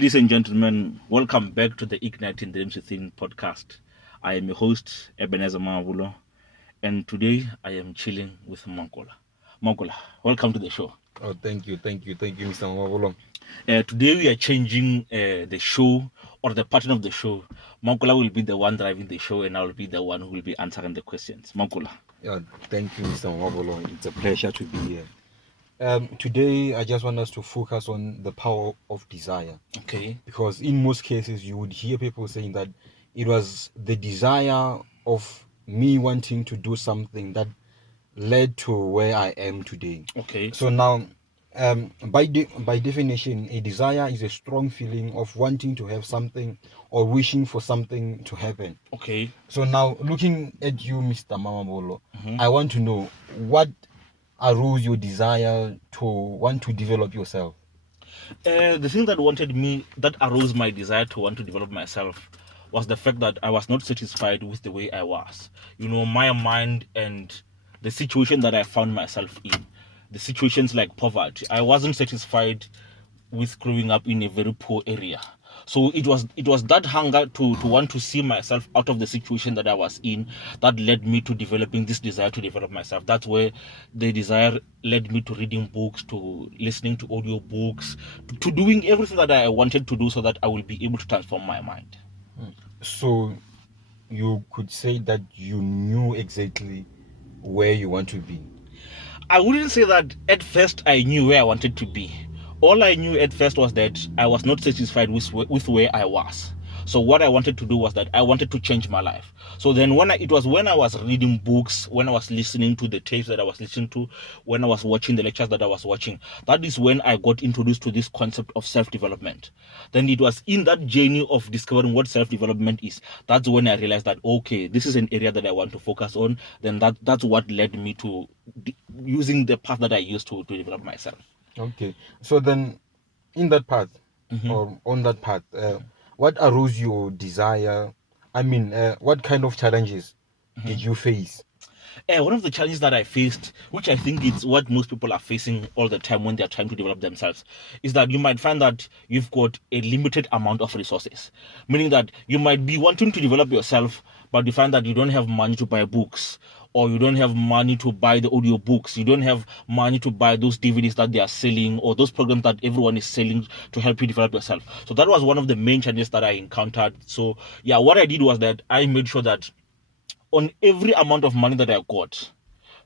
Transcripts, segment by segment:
Ladies and gentlemen, welcome back to the Igniting Dreams Within podcast. I am your host, Ebenezer Mavulo, and today I am chilling with Makola. Makola, welcome to the show. Oh, thank you, Mr. Mawolo. Today we are changing the show or the pattern of the show. Makola will be the one driving the show, and I will be the one who will be answering the questions. Makola. Yeah, thank you, Mr. Mawolo. It's a pleasure to be here. Today, I just want us to focus on the power of desire. Okay. Because in most cases, you would hear people saying that it was the desire of me wanting to do something that led to where I am today. Okay. So now, by definition, a desire is a strong feeling of wanting to have something or wishing for something to happen. Okay. So now, looking at you, Mr. Mamabolo, I want to know what arose your desire to want to develop yourself. The thing that arose my desire to want to develop myself was the fact that I was not satisfied with the way I was. My mind and the situation that I found myself in, the situations like poverty, I wasn't satisfied with growing up in a very poor area. So it was that hunger to want to see myself out of the situation that I was in that led me to developing this desire to develop myself. That's where the desire led me to reading books, to listening to audio books, to doing everything that I wanted to do so that I will be able to transform my mind. So you could say that you knew exactly where you want to be. I wouldn't say that at first I knew where I wanted to be. All I knew at first was that I was not satisfied with where I was. So what I wanted to do was that I wanted to change my life. So then when I was reading books, when I was listening to the tapes that I was listening to, when I was watching the lectures that I was watching, that is when I got introduced to this concept of self-development. Then it was in that journey of discovering what self-development is, that's when I realized that, okay, this is an area that I want to focus on. Then that's what led me to using the path that I used to develop myself. Okay. So then, in that path, or on that path, what arose your desire? I mean, what kind of challenges did you face? One of the challenges that I faced, which I think is what most people are facing all the time when they're trying to develop themselves, is that you might find that you've got a limited amount of resources. Meaning that you might be wanting to develop yourself, but you find that you don't have money to buy books, or you don't have money to buy the audio books, you don't have money to buy those DVDs that they are selling, or those programs that everyone is selling to help you develop yourself. So that was one of the main challenges that I encountered. So yeah, what I did was that I made sure that on every amount of money that I got,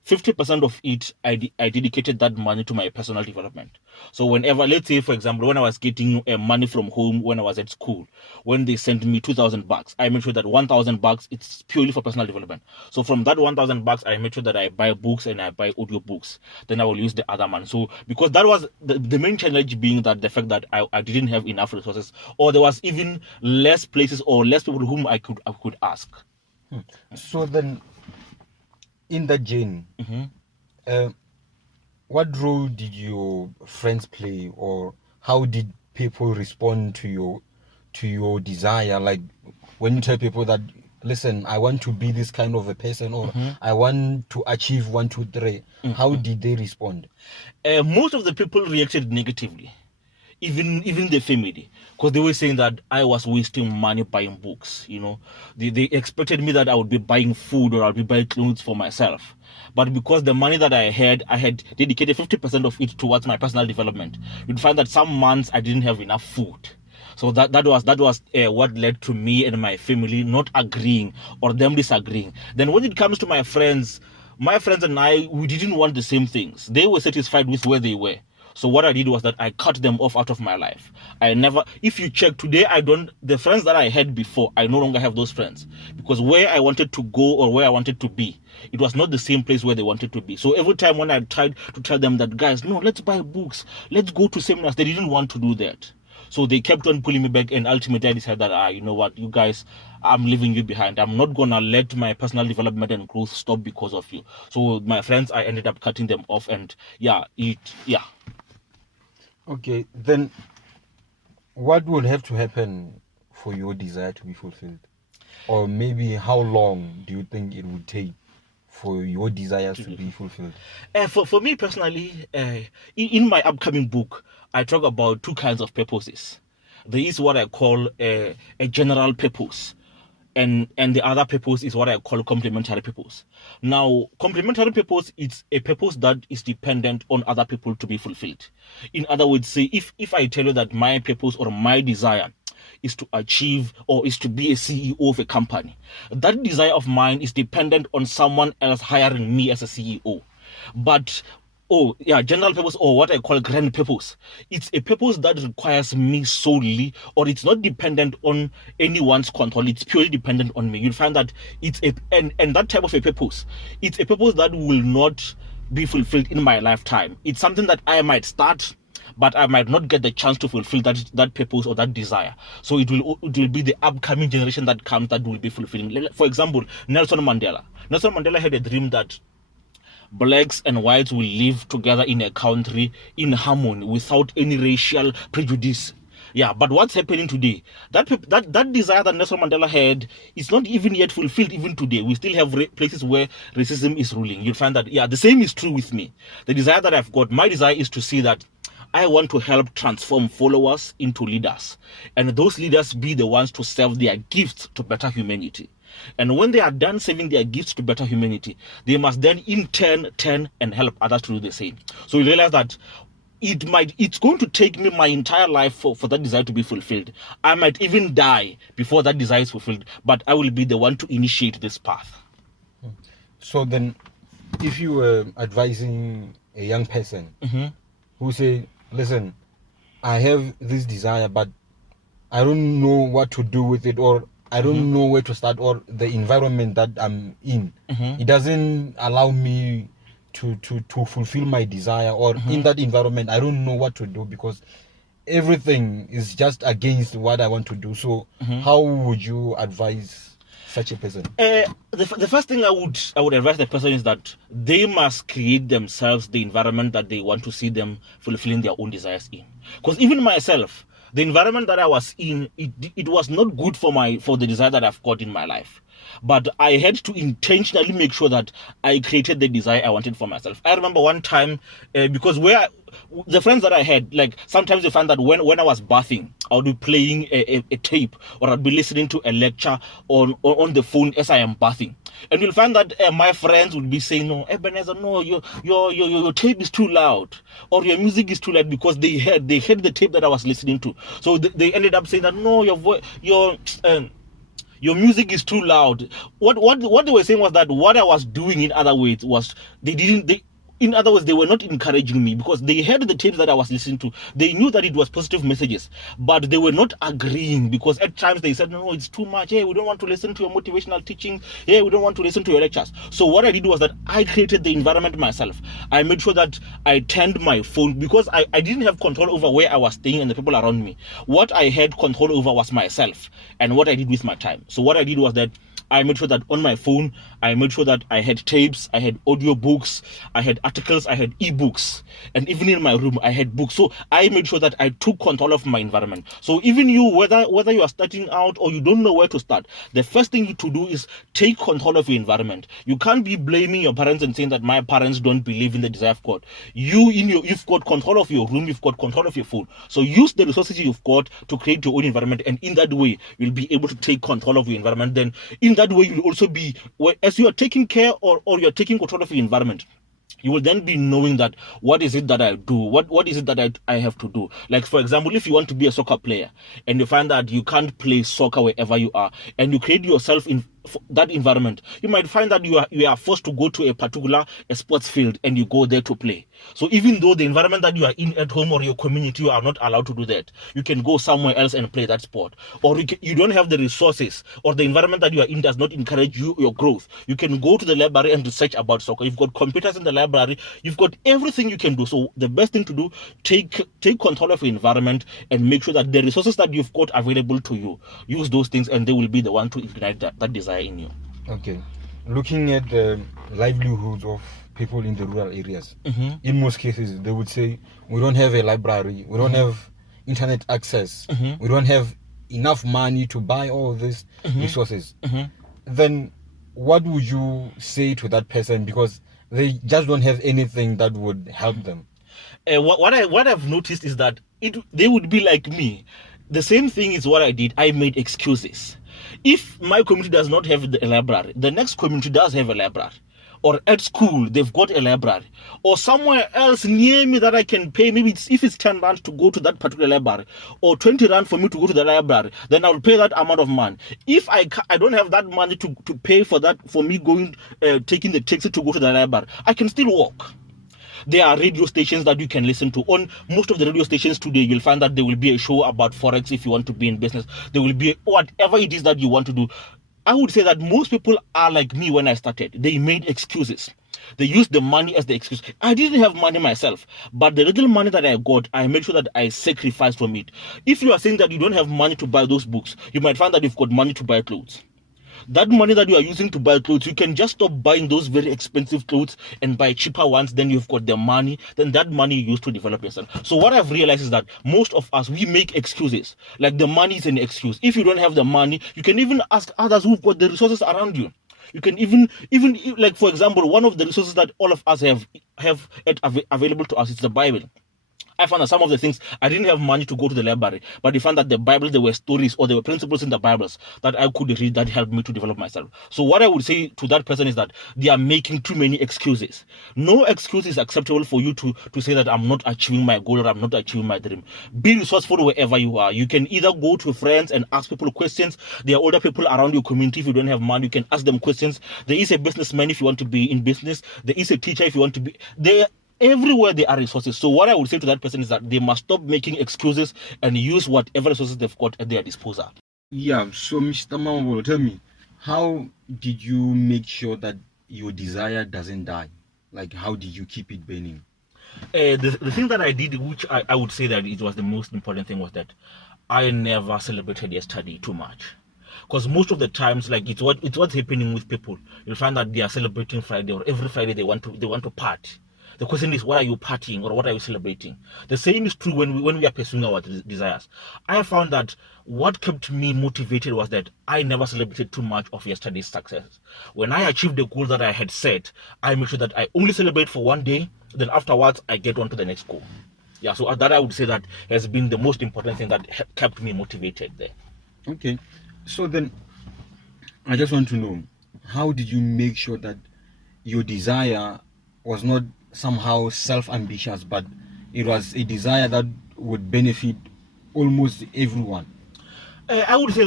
50% of it, I dedicated that money to my personal development. So whenever, let's say, for example, when I was getting money from home when I was at school, when they sent me $2,000, I made sure that $1,000, it's purely for personal development. So from that $1,000, I made sure that I buy books and I buy audio books. Then I will use the other money. So because that was the main challenge being that the fact that I didn't have enough resources, or there was even less places or less people whom I could ask. So then, in that journey, what role did your friends play, or how did people respond to your desire? Like when you tell people that, listen, I want to be this kind of a person, or I want to achieve 1, 2, 3, how did they respond? Most of the people reacted negatively. Even the family, because they were saying that I was wasting money buying books. They expected me that I would be buying food or I'll be buying clothes for myself. But because the money that I had dedicated 50% of it towards my personal development, you'd find that some months I didn't have enough food. So that was what led to me and my family not agreeing or them disagreeing. Then when it comes to my friends and I, we didn't want the same things. They were satisfied with where they were. So what I did was that I cut them off out of my life. If you check today, the friends that I had before, I no longer have those friends. Because where I wanted to go or where I wanted to be, it was not the same place where they wanted to be. So every time when I tried to tell them that, guys, no, let's buy books, let's go to seminars, they didn't want to do that. So they kept on pulling me back, and ultimately I decided that, you know what, you guys, I'm leaving you behind. I'm not going to let my personal development and growth stop because of you. So my friends, I ended up cutting them off, and yeah. Okay, then what would have to happen for your desire to be fulfilled? Or maybe how long do you think it would take for your desires to be fulfilled? For me personally, in my upcoming book, I talk about two kinds of purposes. there is what I call a general purpose, and the other purpose is what I call complementary purpose. Now, complementary purpose is a purpose that is dependent on other people to be fulfilled. In other words, say if I tell you that my purpose or my desire is to achieve or is to be a CEO of a company, that desire of mine is dependent on someone else hiring me as a CEO. But general purpose, or what I call grand purpose, it's a purpose that requires me solely, or it's not dependent on anyone's control, it's purely dependent on me. You'll find that it's and that type of a purpose, it's a purpose that will not be fulfilled in my lifetime. It's something that I might start, but I might not get the chance to fulfill that purpose or that desire. So it will be the upcoming generation that comes that will be fulfilling. For example, Nelson Mandela had a dream that blacks and whites will live together in a country in harmony without any racial prejudice. Yeah, but what's happening today? That desire that Nelson Mandela had is not even yet fulfilled. Even today, we still have places where racism is ruling. You'll find that, the same is true with me. The desire that I've got, my desire is to see that I want to help transform followers into leaders, and those leaders be the ones to serve their gifts to better humanity. And when they are done serving their gifts to better humanity, they must then in turn and help others to do the same. So you realize that it's going to take me my entire life for that desire to be fulfilled. I might even die before that desire is fulfilled, but I will be the one to initiate this path. So then, if you were advising a young person who say, listen, I have this desire, but I don't know what to do with it, or I don't know where to start, or the environment that I'm in, it doesn't allow me to fulfill my desire, or in that environment I don't know what to do because everything is just against what I want to do. So how would you advise such a person? The first thing I would advise the person is that they must create themselves the environment that they want to see them fulfilling their own desires in. Because even myself, the environment that I was in, it was not good for the desire that I've got in my life. But I had to intentionally make sure that I created the desire I wanted for myself. I remember one time, because the friends that I had, like sometimes you find that when I was bathing, I would be playing a tape, or I'd be listening to a lecture on the phone as I am bathing. And you'll find that my friends would be saying, "No, Ebenezer, no, your tape is too loud, or your music is too loud," because they heard the tape that I was listening to. So they ended up saying that, "No, your music is too loud." What they were saying was that what I was doing, in other words, was in other words, they were not encouraging me, because they heard the tapes that I was listening to. They knew that it was positive messages, but they were not agreeing, because at times they said, "No, it's too much. Hey, we don't want to listen to your motivational teaching. Hey, we don't want to listen to your lectures." So what I did was that I created the environment myself. I made sure that I turned my phone, because I didn't have control over where I was staying and the people around me. What I had control over was myself and what I did with my time. So what I did was that I made sure that on my phone, I made sure that I had tapes, I had audio books, I had articles, I had ebooks, and even in my room, I had books. So I made sure that I took control of my environment. So even you, whether you are starting out or you don't know where to start, the first thing to do is take control of your environment. You can't be blaming your parents and saying that my parents don't believe in the desire of God. You've got control of your room, you've got control of your phone. So use the resources you've got to create your own environment, and in that way, you'll be able to take control of your environment. Then in that way, you'll also be, as you are taking care or you're taking control of your environment, you will then be knowing that what is it that I do, what is it that I have to do. Like, for example, if you want to be a soccer player and you find that you can't play soccer wherever you are, and you create yourself in that environment, you might find that you are forced to go to a particular sports field, and you go there to play. So even though the environment that you are in at home or your community, you are not allowed to do that, you can go somewhere else and play that sport. Or you don't have the resources, or the environment that you are in does not encourage your growth, you can go to the library and research about soccer. You've got computers in the library, you've got everything you can do. So the best thing to do, take control of your environment and make sure that the resources that you've got available to you, use those things, and they will be the one to ignite that desire in you. Okay. Looking at the livelihoods of people in the rural areas, in most cases they would say, we don't have a library, we don't have internet access, we don't have enough money to buy all these resources. Then what would you say to that person, because they just don't have anything that would help them? What I've noticed is that they would be like me. the same thing is what I did. I made excuses. If my community does not have a library, the next community does have a library. Or at school, they've got a library. Or somewhere else near me that I can pay, maybe if it's 10 rand to go to that particular library, or 20 rand for me to go to the library, then I'll pay that amount of money. If I don't have that money to pay for that, for me going, taking the taxi to go to the library, I can still walk. There are radio stations that you can listen to. On most of the radio stations today, you'll find that there will be a show about Forex if you want to be in business. There will be whatever it is that you want to do. I would say that most people are like me when I started. They made excuses. They used the money as the excuse. I didn't have money myself, but the little money that I got, I made sure that I sacrificed from it. If you are saying that you don't have money to buy those books, you might find that you've got money to buy clothes. That money that you are using to buy clothes, you can just stop buying those very expensive clothes and buy cheaper ones. Then you've got the money. Then that money you use to develop yourself. So what I've realized is that most of us, we make excuses. Like the money is an excuse. If you don't have the money, you can even ask others who've got the resources around you. You can even like, for example, one of the resources that all of us have available to us is the Bible. I found that some of the things, I didn't have money to go to the library, but I found that the Bible, there were stories or there were principles in the Bibles that I could read that helped me to develop myself. So what I would say to that person is that they are making too many excuses. No excuse is acceptable for you to say that I'm not achieving my goal or I'm not achieving my dream. Be resourceful wherever you are. You can either go to friends and ask people questions. There are older people around your community. If you don't have money, you can ask them questions. There is a businessman if you want to be in business. There is a teacher if you want to be there. Everywhere there are resources. So what I would say to that person is that they must stop making excuses and use whatever resources they've got at their disposal. Yeah, so Mr. Mamabolo, tell me, how did you make sure that your desire doesn't die? Like, how did you keep it burning? The thing that I did, which I would say that it was the most important thing, was that I never celebrated yesterday too much. Because most of the times, like it's what's happening with people. You'll find that they are celebrating Friday, or every Friday they want to party. The question is, what are you partying or what are you celebrating? The same is true when we are pursuing our desires. I found that what kept me motivated was that I never celebrated too much of yesterday's success. When I achieved the goal that I had set, I make sure that I only celebrate for one day, then afterwards I get on to the next goal. Yeah, so that I would say that has been the most important thing that kept me motivated there. Okay, so then I just want to know, how did you make sure that your desire was not somehow self-ambitious, but it was a desire that would benefit almost everyone? I would say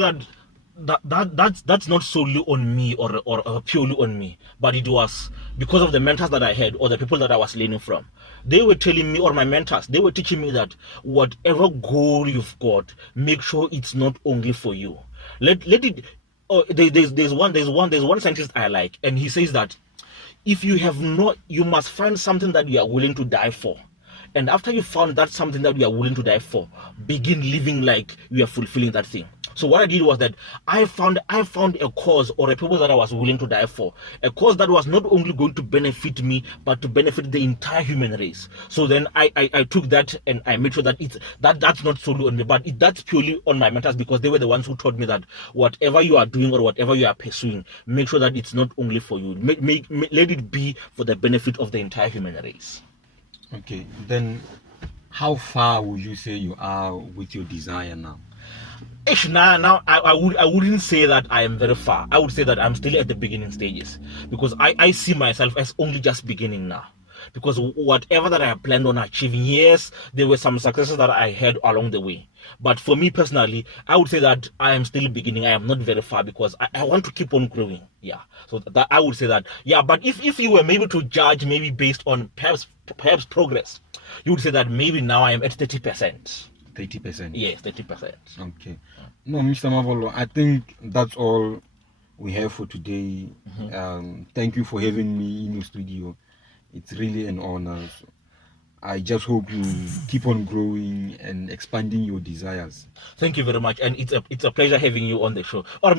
that's not solely on me or purely on me, but it was because of the mentors that I had or the people that I was learning from. They were telling me, or my mentors, they were teaching me that whatever goal you've got, make sure it's not only for you. Let it. Oh, there's one scientist I like, and he says that if you have not, you must find something that you are willing to die for. And after you found that something that you are willing to die for, begin living like you are fulfilling that thing. So what I did was that I found a cause or a purpose that I was willing to die for. A cause that was not only going to benefit me, but to benefit the entire human race. So then I took that and I made sure that that's not solely on me, but that's purely on my mentors, because they were the ones who taught me that whatever you are doing or whatever you are pursuing, make sure that it's not only for you. Let it be for the benefit of the entire human race. Okay, then how far would you say you are with your desire now? Now I wouldn't say that I am very far. I would say that I'm still at the beginning stages, because I see myself as only just beginning now. Because whatever that I have planned on achieving, yes, there were some successes that I had along the way. But for me personally, I would say that I am still beginning. I am not very far, because I want to keep on growing. Yeah. So that I would say that. Yeah. But if you were maybe to judge maybe based on perhaps progress, you would say that maybe now I am at 30%. 30%? Yes, 30%. Okay. No, Mr. Mavolo, I think that's all we have for today. Thank you for having me in your studio. It's really an honor. So I just hope you keep on growing and expanding your desires. Thank you very much, and it's a pleasure having you on the show. Or